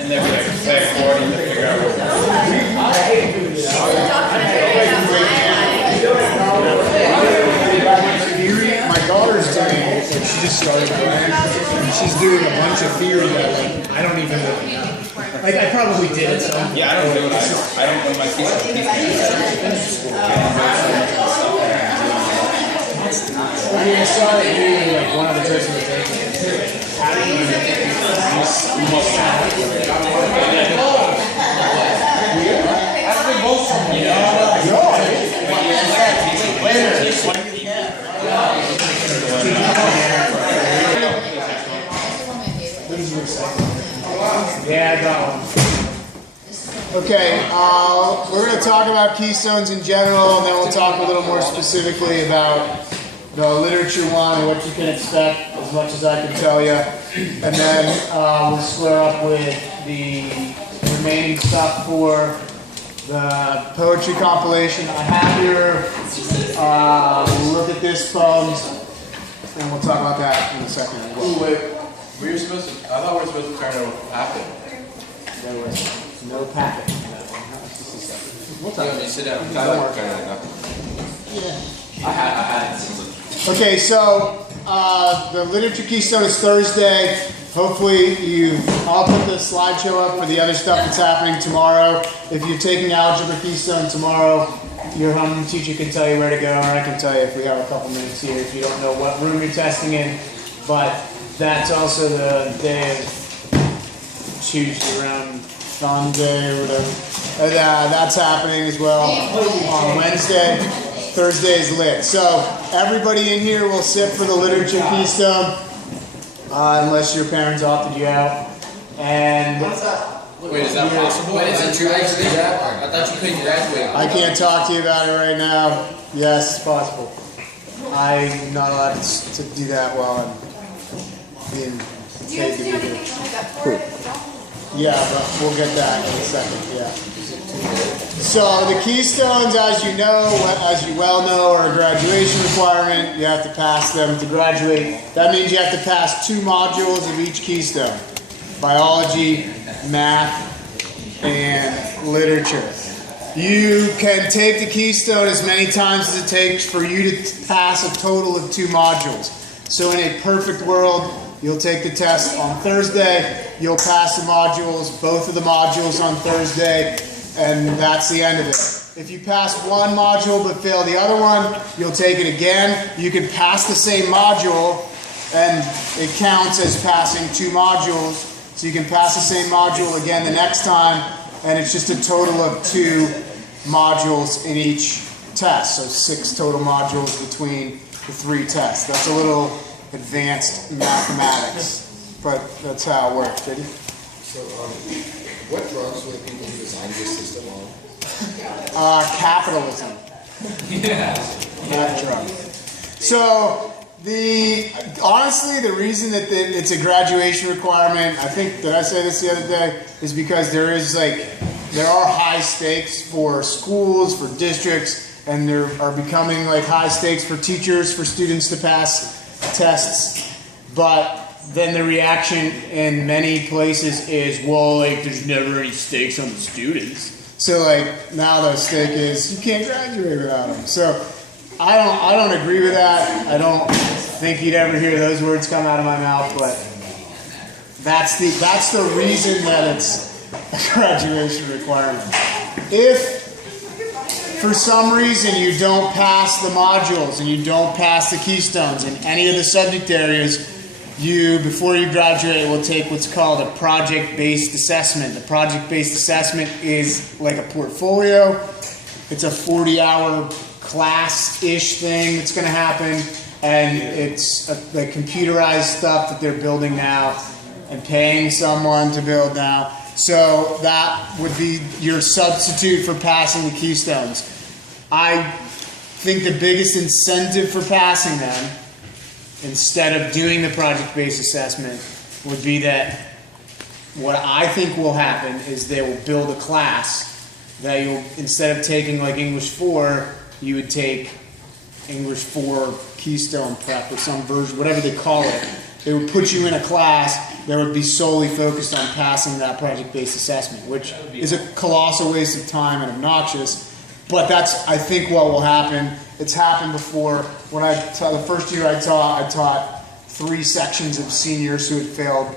And then we have to play according to figure out what my daughter's doing it, like she just started doing it. She's doing a bunch of theory that like, I don't even really know. Like I probably did it, so yeah, I don't know my Keystone. I saw it doing like one other person was taking it. How do you Yeah, I got one. Okay, we're going to talk about keystones in general, and then we'll talk a little more specifically about the literature one and what you can expect, as much as I can tell you. And then we'll square up with the remaining stuff for the poetry compilation. I have your look at this poems, and we'll talk about that in a second. Ooh, wait. We were supposed to, I thought we were supposed to turn it over to packet. There was no packet in that one. We'll talk about it. Sit down. Don't worry. I had it. Okay, so the literature keystone is Thursday. Hopefully you I'll put the slideshow up for the other stuff that's happening tomorrow. If you're taking algebra keystone tomorrow, your home teacher can tell you where to go, or I can tell you if we have a couple minutes here if you don't know what room you're testing in. But that's also the day of Tuesday around Sunday or whatever. That's happening as well on Wednesday. Thursday is lit. So everybody in here will sit for the literature keystone, unless your parents opted you out. And wait, is that possible? Wait, is it true actually? I thought you couldn't graduate. I can't talk to you about it right now. Yes, it's possible. I'm not allowed to do that while I'm being paid to do it. Yeah, but we'll get that in a second. Yeah. So the keystones, as you well know, are a graduation requirement. You have to pass them to graduate. That means you have to pass 2 modules of each keystone: biology, math, and literature. You can take the keystone as many times as it takes for you to pass a total of 2 modules. So in a perfect world, you'll take the test on Thursday, you'll pass the modules, both of the modules on Thursday, and that's the end of it. If you pass one module but fail the other one, you'll take it again. You can pass the same module, and it counts as passing 2 modules. So you can pass the same module again the next time, and it's just a total of 2 modules in each test. So 6 total modules between the 3 tests. That's a little advanced mathematics, but that's how it works. Ready? So, what drugs were the people who designed this system on? Capitalism. Yeah. That drug. So honestly, the reason that it's a graduation requirement, I think, did I say this the other day, is because there are high stakes for schools, for districts, and there are becoming like high stakes for teachers, for students to pass tests. But then the reaction in many places is, well, like, there's never any stakes on the students. So like now the stake is you can't graduate without them. So I don't agree with that. I don't think you'd ever hear those words come out of my mouth, but that's the reason that it's a graduation requirement. If for some reason you don't pass the modules and you don't pass the keystones in any of the subject areas, before you graduate, will take what's called a project-based assessment. The project-based assessment is like a portfolio. It's a 40-hour class-ish thing that's going to happen, and it's the computerized stuff that they're building now and paying someone to build now. So that would be your substitute for passing the keystones. I think the biggest incentive for passing them, instead of doing the project-based assessment, would be that what I think will happen is they will build a class that you'll, instead of taking like English 4, you would take English 4 Keystone Prep or some version, whatever they call it. They would put you in a class that would be solely focused on passing that project-based assessment, which is a colossal waste of time and obnoxious. But that's, I think, what will happen. It's happened before. When the first year I taught 3 sections of seniors who had failed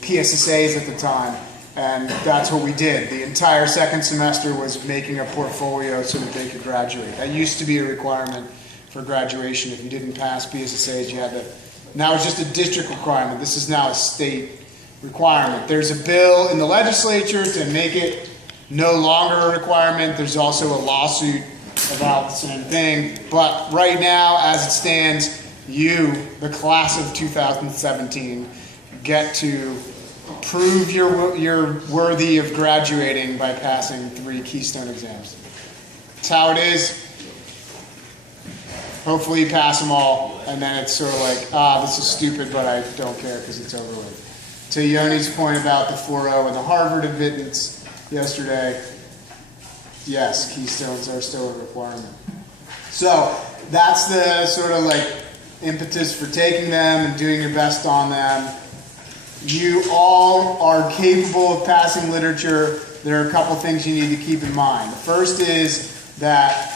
PSSAs at the time, and that's what we did. The entire second semester was making a portfolio so that they could graduate. That used to be a requirement for graduation. If you didn't pass PSSAs, you had to. Now it's just a district requirement. This is now a state requirement. There's a bill in the legislature to make it no longer a requirement. There's also a lawsuit about the same thing. But right now, as it stands, you, the class of 2017, get to prove you're worthy of graduating by passing 3 Keystone exams. That's how it is. Hopefully you pass them all, and then it's sort of like, this is stupid, but I don't care because it's over with. To Yoni's point about the 4.0 and the Harvard admittance yesterday, yes, Keystones are still a requirement. So that's the sort of like impetus for taking them and doing your best on them. You all are capable of passing literature. There are a couple things you need to keep in mind. The first is that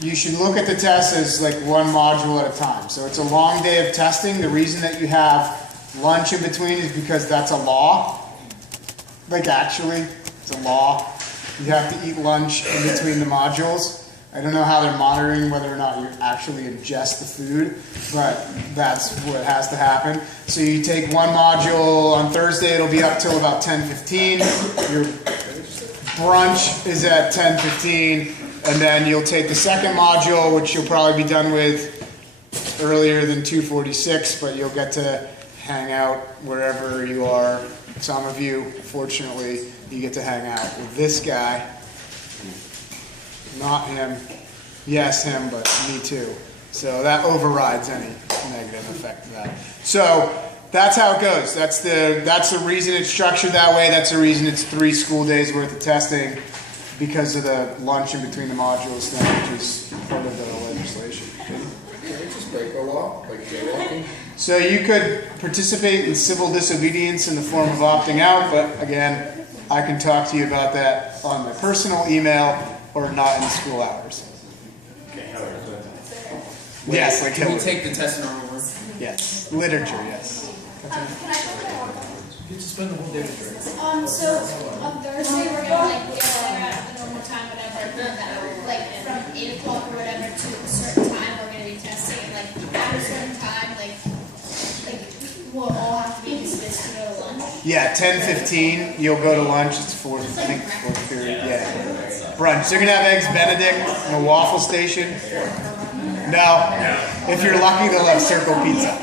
you should look at the test as like one module at a time. So it's a long day of testing. The reason that you have lunch in between is because that's a law. Like actually, it's a law. You have to eat lunch in between the modules. I don't know how they're monitoring whether or not you actually ingest the food, but that's what has to happen. So you take one module on Thursday, it'll be up till about 10:15. Your brunch is at 10:15, and then you'll take the second module, which you'll probably be done with earlier than 2:46, but you'll get to hang out wherever you are. Some of you, fortunately, you get to hang out with this guy. Not him. Yes, him, but me too. So that overrides any negative effect of that. So that's how it goes. That's the reason it's structured that way. That's the reason it's 3 school days worth of testing, because of the lunch in between the modules thing, which is part of the legislation. Can we just break the law, like jaywalking? So you could participate in civil disobedience in the form of opting out, but again, I can talk to you about that on my personal email or not in the school hours. Yes, like Can we Hillary. take the test in our own words? Yes, literature, yes. Can I You just spend the whole day with her. So on Thursday we're gonna like get there at the normal time, whatever, like from 8 o'clock or whatever to a certain time we're gonna be testing, and like at a certain time, like we'll all have to be dismissed to go to lunch. Yeah, 10:15, you'll go to lunch. It's fourth, I think fourth period. Yeah, brunch. They're gonna have eggs Benedict and a waffle station. No, if you're lucky, they'll have circle pizza.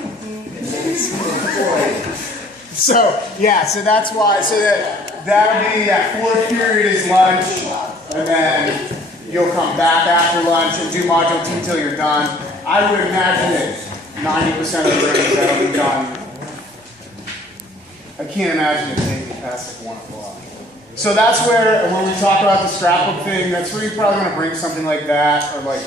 So yeah, so that's why. So that'll be that fourth period is lunch, and then you'll come back after lunch and do module 2 till you're done. I would imagine that 90% of the rooms that'll be done. I can't imagine it taking past like 1 o'clock. So that's where, when we talk about the scrapbook thing, that's where you're probably going to bring something like that, or like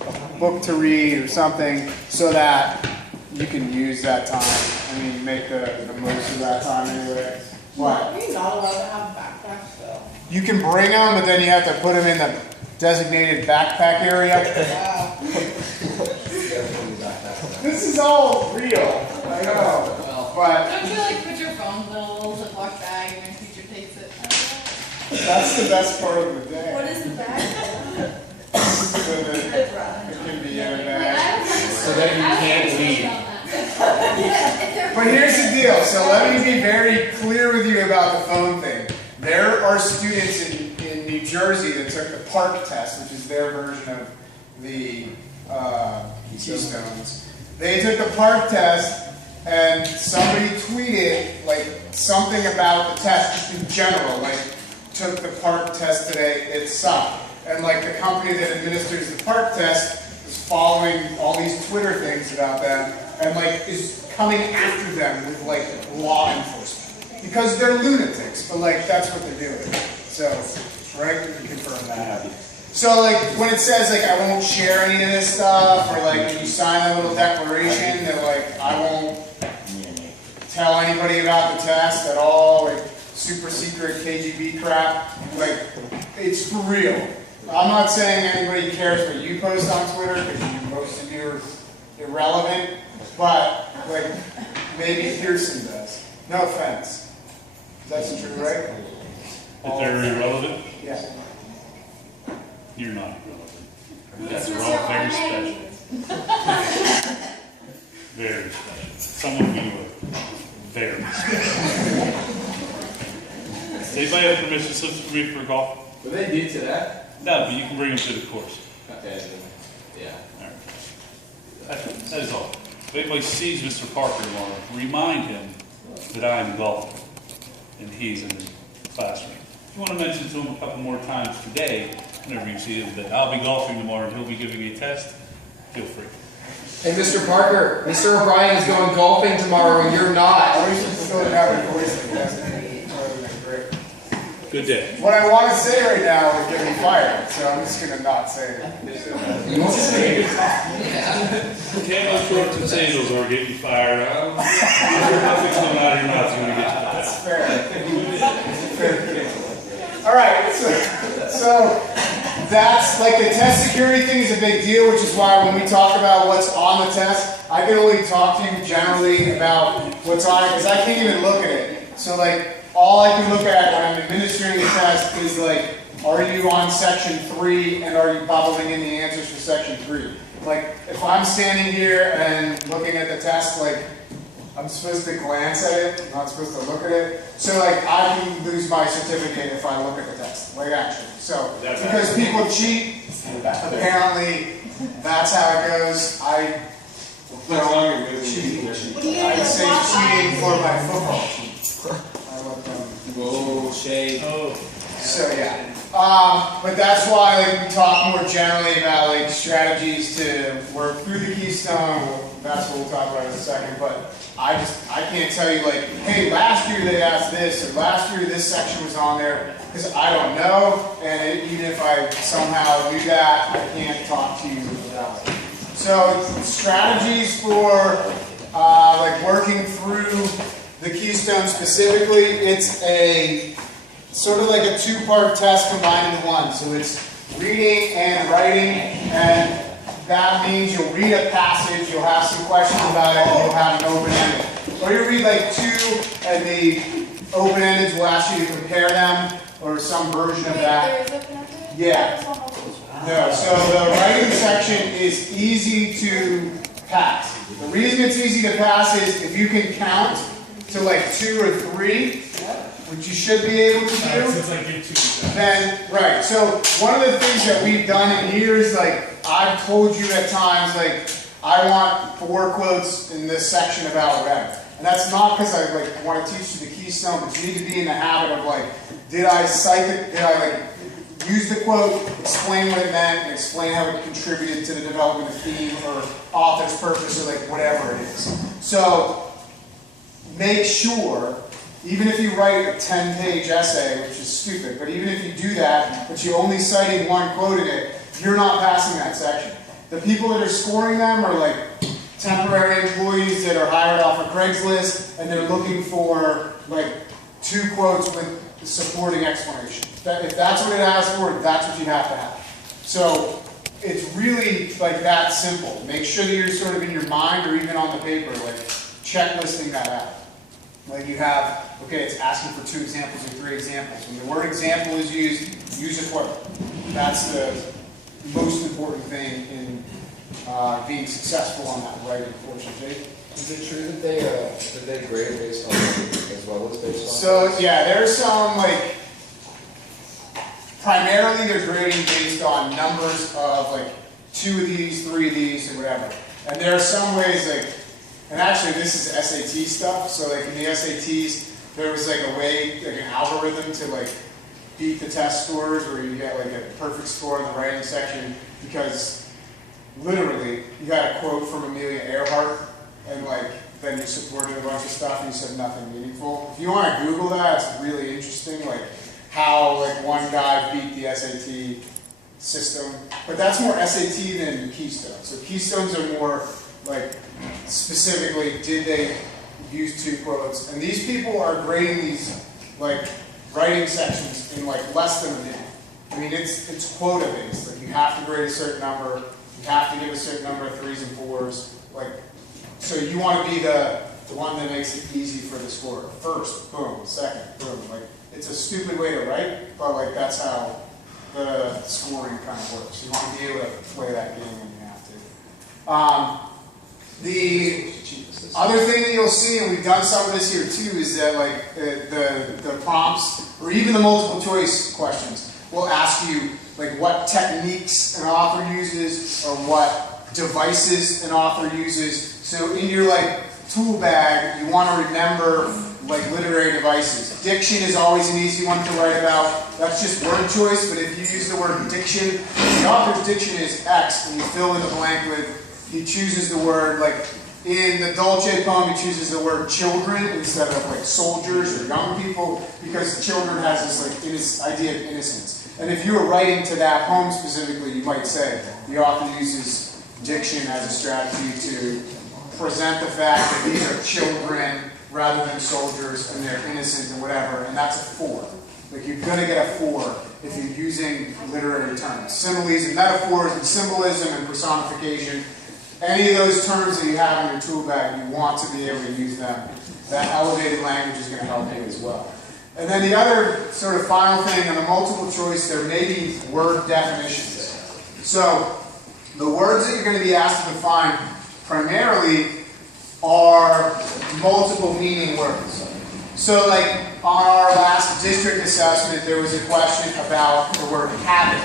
a book to read or something, so that you can use that time. I mean, make the most of that time anyway. What? Are you not allowed to have backpacks though? You can bring them, but then you have to put them in the designated backpack area. This is all real, I know. But Don't you like put your phone in a little Ziploc bag and your teacher takes it? that's the best part of the day. What is the bag? So that it can be in a bag. So that you can't leave. But here's the deal. So let me be very clear with you about the phone thing. There are students in New Jersey that took the PARC test, which is their version of the Keystones. They took the PARC test, and somebody tweeted like something about the test just in general, like took the PARC test today, it sucked. And like the company that administers the PARC test is following all these Twitter things about them, and like is coming after them with like law enforcement because they're lunatics. But like that's what they're doing. So right, we can confirm that. So like when it says like I won't share any of this stuff, or like when you sign a little declaration that like I won't tell anybody about the test at all, like super secret KGB crap. Like, it's for real. I'm not saying anybody cares what you post on Twitter, because most of you are irrelevant, but like, maybe Pearson does. No offense. That's true, right? If they're irrelevant, Yeah. you're not irrelevant. You guys are all very special. Very special. Some of you are very special. Does anybody have permission slips for me for golf? What they do to that? No, but you can bring them to the course. Okay, then, yeah. All right. That is all. If anybody sees Mr. Parker tomorrow, remind him that I am golfing and he's in the classroom. If you want to mention to him a couple more times today, whenever you see him, that I'll be golfing tomorrow and he'll be giving me a test, feel free. Hey, Mr. Parker, Mr. O'Brien is going golfing tomorrow and you're not. I wish you still have your voice like that. Great. Good day. What I want to say right now would get me fired, so I'm just going to not say it. You won't say it. Camo shorts and sandals are getting you fired. Nothing's coming out of your mouth is going to get you fired. Fair. All right, so that's like the test security thing is a big deal, which is why when we talk about what's on the test, I can only talk to you generally about what's on it because I can't even look at it. So like all I can look at when I'm administering the test is like, are you on section 3 and are you bubbling in the answers for section 3? Like if I'm standing here and looking at the test, like I'm supposed to glance at it, I'm not supposed to look at it. So like I can lose my certificate if I look at the test, like actually. So because people cheat, apparently that's how it goes. I don't cheat. I say cheating for my football team. I love them. Whoa, shade. So yeah. But that's why like we talk more generally about like strategies to work through the Keystone. Well, that's what we'll talk about in a second. But I can't tell you like, hey, last year they asked this, or last year this section was on there, because I don't know. And even if I somehow knew that, I can't talk to you about it. So strategies for like working through the Keystone specifically, it's a sort of like a two-part test combined into one. So it's reading and writing, and that means you'll read a passage, you'll have some questions about it, and you'll have an open-ended. Or you read like two, and the open-ended will ask you to compare them, or some version of that. There is open-ended? Yeah. No, so the writing section is easy to pass. The reason it's easy to pass is if you can count to like 2 or 3, which you should be able to do. Since I get to Then, right, so one of the things that we've done in years, like I've told you at times, like I want 4 quotes in this section about whatever. And that's not because I like want to teach you the Keystone, but you need to be in the habit of like, did I cite it, did I like use the quote, explain what it meant, and explain how it contributed to the development of theme or author's purpose or like whatever it is. So make sure, even if you write a 10-page essay, which is stupid, but even if you do that, but you only cited 1 quote in it, you're not passing that section. The people that are scoring them are like temporary employees that are hired off of Craigslist, and they're looking for like 2 quotes with supporting explanation. If that's what it asks for, that's what you have to have. So it's really like that simple. Make sure that you're sort of in your mind or even on the paper, like checklisting that out. Like you have, okay, it's asking for 2 examples or 3 examples. When the word example is used, use a quote. That's the most important thing in being successful on that writing portion. Jake? Is it true that they grade it based on as well as based on? So yeah, there's some like, primarily they're grading based on numbers of like 2 of these, 3 of these, or whatever. And there are some ways like, and actually this is SAT stuff, so like in the SATs, there was like a way, like an algorithm to like beat the test scores where you get like a perfect score in the writing section because literally you got a quote from Amelia Earhart and like then you supported a bunch of stuff and you said nothing meaningful. If you want to Google that, it's really interesting, like how like one guy beat the SAT system. But that's more SAT than Keystone. So Keystones are more like specifically, did they use 2 quotes. And these people are grading these like writing sections in like less than a minute. I mean, it's quota based. Like you have to grade a certain number. You have to give a certain number of 3s and 4s. Like, so you want to be the one that makes it easy for the scorer. First, boom. Second, boom. Like, it's a stupid way to write, but like that's how the scoring kind of works. You want to be able to play that game when you have to. The other thing that you'll see, and we've done some of this here too, is that like the prompts or even the multiple choice questions will ask you like what techniques an author uses or what devices an author uses. So in your like tool bag, you want to remember like literary devices. Diction is always an easy one to write about. That's just word choice, but if you use the word diction, the author's diction is X, and you fill in the blank with, he chooses the word, like in the Dolce poem, he chooses the word children instead of like soldiers or young people, because children has this like idea of innocence. And if you were writing to that poem specifically, you might say the author uses diction as a strategy to present the fact that these are children rather than soldiers and they're innocent and whatever, and that's a 4. Like you're going to get a 4 if you're using literary terms. Similes and metaphors and symbolism and personification, any of those terms that you have in your tool bag, you want to be able to use them. That elevated language is going to help you as well. And then the other sort of final thing on the multiple choice, there may be word definitions. So the words that you're going to be asked to define primarily are multiple meaning words. So like on our last district assessment, there was a question about the word habit,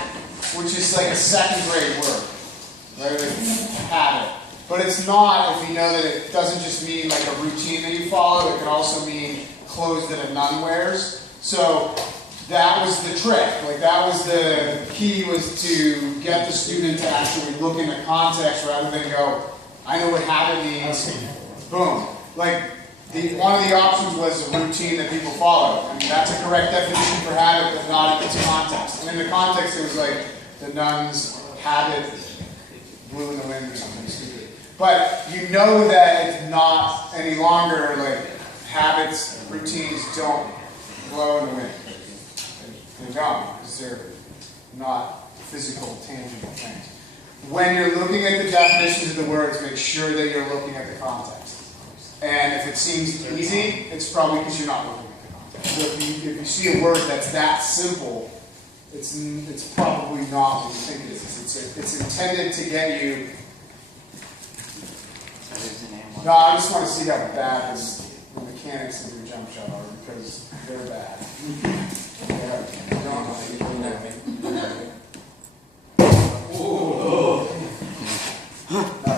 which is like a 2nd grade word, right? Like habit. But it's not if you know that it doesn't just mean like a routine that you follow, it can also mean clothes that a nun wears. So that was the trick. Like that was the key, was to get the student to actually look into context rather than go, I know what habit means. Boom. Like one of the options was a routine that people follow. And that's a correct definition for habit, but not in its context. And in the context, it was like the nun's habit blew in the wind or something stupid. But you know that it's not any longer like habits, routines don't blow in the wind. They don't, because they're not physical, tangible things. When you're looking at the definitions of the words, make sure that you're looking at the context. And if it seems easy, it's probably because you're not looking at the context. So if you see a word that's that simple, it's probably not what you think it is. It's intended to get you. No, I just want to see how bad the mechanics of your jump shot are, because they're bad.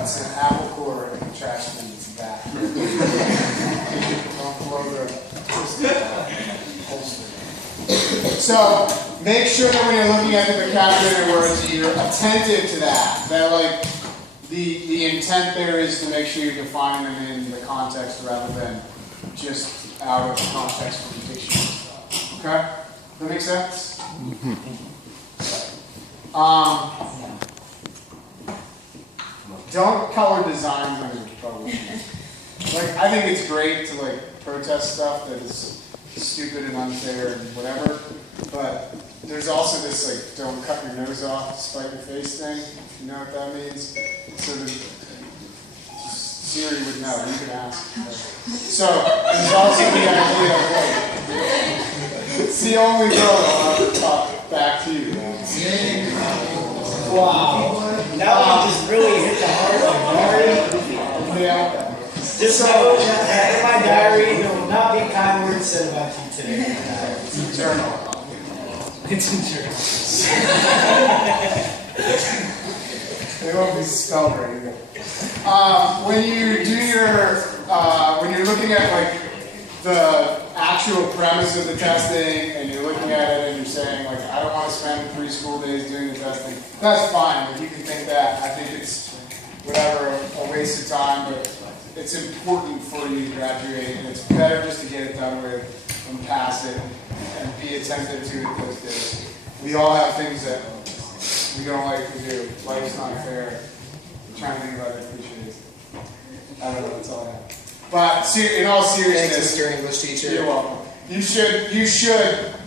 It's an apple core in the trash bin. It's bad. Don't blow the holster. So make sure that when you're looking at the vocabulary words, you're attentive to that. That like the intent there is to make sure you define them in the context rather than just out of context from the dictionary stuff. Okay? Does that make sense? Don't color designs on your publishing. Like, I think it's great to like protest stuff that is stupid and unfair and whatever, but there's also this like don't cut your nose off to spite your face thing. You know what that means? So Siri would know. You can ask. So there's also the idea of like, it's the only girl I'll ever talk back to you. Wow. That one just really hit the heart of Mary. Yeah. Just know that in my diary, there will not be kind words said about you today. It's a journal. It's a journal. They won't be spelled right either. When you do when you're looking at like the actual premise of the testing and you're looking at it and you're saying like, I don't want to spend 3 school days doing the testing, that's fine. Like, you can think that. I think it's whatever, a waste of time, but it's important for you to graduate, and it's better just to get it done with and pass it and be attentive to it those days. We all have things that we don't like to do. Life's not fair. I'm trying to think about other cliches. I don't know, that's all I have. But in all Thanks, seriousness, Mr. English teacher. you're welcome. You should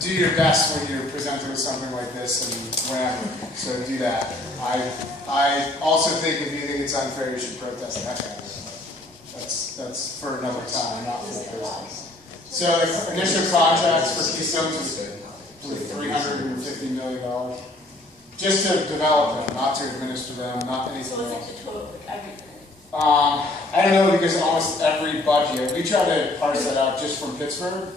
do your best when you're presented with something like this and whenever. So do that. I also think if you think it's unfair, you should protest the heck out of it. That's for another time, not for Thursday. So the initial contracts for Keystone was $350 million. Just to develop them, not to administer them, not anything So else. what's the total, like everything? I don't know, because almost every budget, we try to parse that out just from Pittsburgh,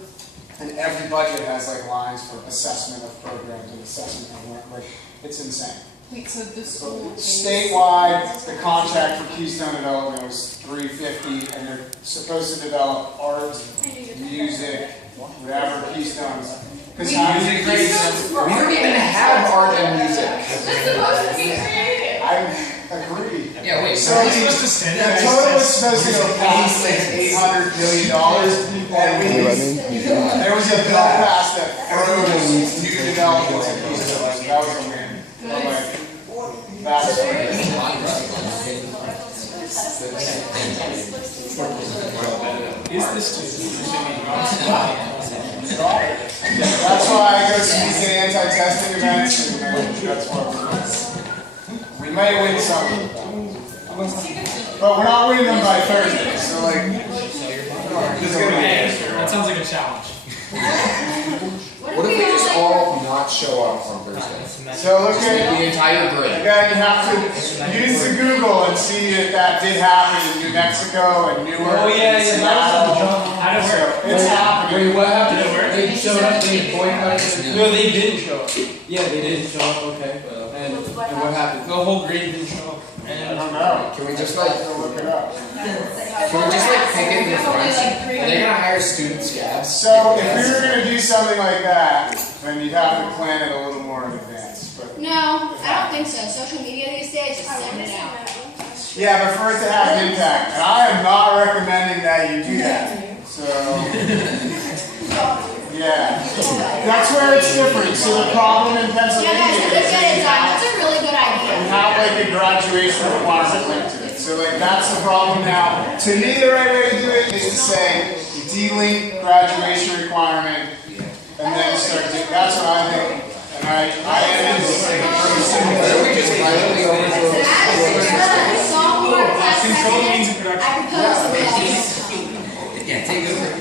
and every budget has like lines for assessment of programs and assessment of work, like, it's insane. Wait, so the school pays? Statewide, the contract for Keystone Development was $350, and they're supposed to develop art, music, whatever Keystone's. Because We don't even have art and music. That's supposed to be creative. I agree. Yeah, wait, So so the total was supposed to go past like $800 million, and there was a bill passed that froze new developments in Keystone. So that was a win. But like, that's that's why I go speak at anti-testing events, and that's what we may win some of them. But we're not winning them by Thursday, so like, this is gonna be. That sounds like a challenge. What if we just all not show up on Thursday? So look at, the entire grid. again, you have to use the Google and see if that did happen in New Mexico and Newark and Seattle. How did it work? So it's happening. Wait, what happened? Did it work? They showed up, they boycotted. No, they didn't show up. Yeah, they didn't show up, okay. And what happened? the whole grade didn't show up. I And don't know. Can we just like, Go look it up. can we just like pick it in the front? Are they gonna hire student scabs? So if we were gonna do something like that, then you'd have to plan it a little more in advance. But No, I don't think so. Social media these days, just send it out. yeah, but for it to have an impact, and I am not recommending that you do that. So yeah, that's where it's different. So the problem in Yeah, guys, Pennsylvania look is at it, you That's a really good idea. have like a graduation requirement linked to it. So like that's the problem now. To me, the right way to do it is to say you delink graduation requirement and then start to, that's what I think. And I am just like Why don't we just violently overthrow? Sophomore class control president, means in production. I propose the bill. Yeah, take it over.